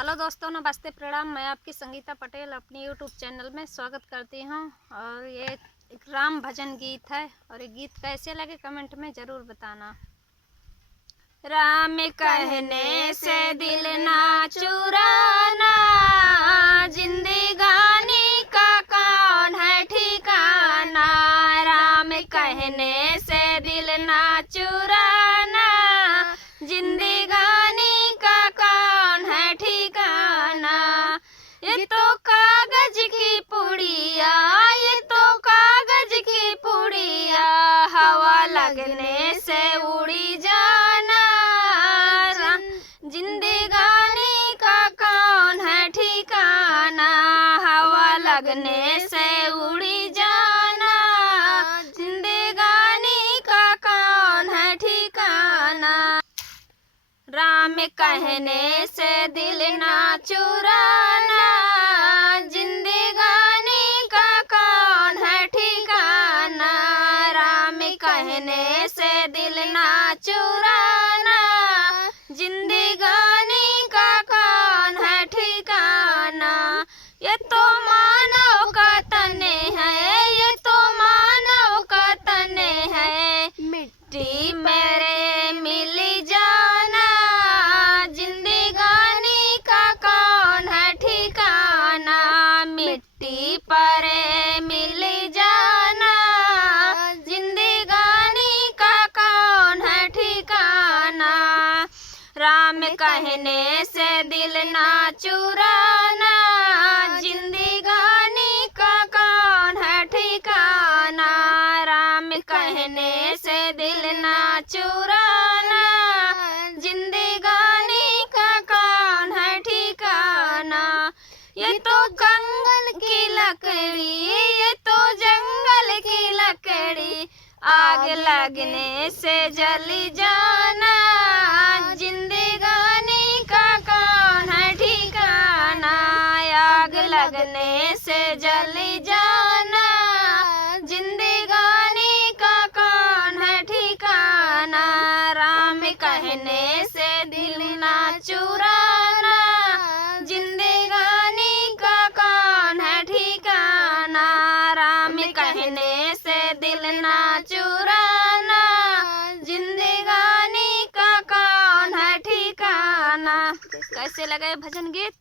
Hello दोस्तों, नमस्ते, प्रणाम। मैं आपकी संगीता पटेल अपनी यूट्यूब चैनल में स्वागत करती हूं। और ये एक राम भजन गीत है और ये गीत कैसे लगे कमेंट में ज़रूर बताना। राम कहने से दिल ना चुराना, जिंदगानी का कौन है ठिकाना। राम कहने से दिल ना चुराना, जिंदगानी का कौन है ठिकाना। ये तो कागज की पुड़िया, ये तो कागज की पुड़िया, हवा लगने से उड़ी जाना। जिंदगानी का कौन है ठिकाना, हवा लगने से उड़ी जाना। जिंदगानी का कौन है ठिकाना। राम कहने से दिल ना चुराना, जिंदगानी का कौन है ठिकाना। राम कहने से दिल ना चुराना, जिंदगानी का कौन है ठिकाना। ये तो मानव का तने है, ये तो मानव का तने है, मिट्टी मेरे मिल जाना। जिंदगानी का कौन है ठिकाना, मिट्टी पर मिल जाना। जिंदगानी का कौन है ठिकाना। राम कहने से दिल ना चुराना, जिंदगानी का कौन है ठिकाना। राम कहने से दिल ना चुराना, जिंदगानी का कौन है ठिकाना। ये तो जंगल की लकड़ी, ये तो जंगल की लकड़ी, आग लगने से जली जाना। जिंदगानी का कौन है ठिकाना, आग लगने से जली जाना। जिंदगानी का कौन है ठिकाना। राम कहने से दिल ना चुराना, जिंदगानी का कौन है ठिकाना। राम कहने से दिल ना चुराना, जिंदगानी का कौन है ठिकाना। कैसे लगे भजन गीत?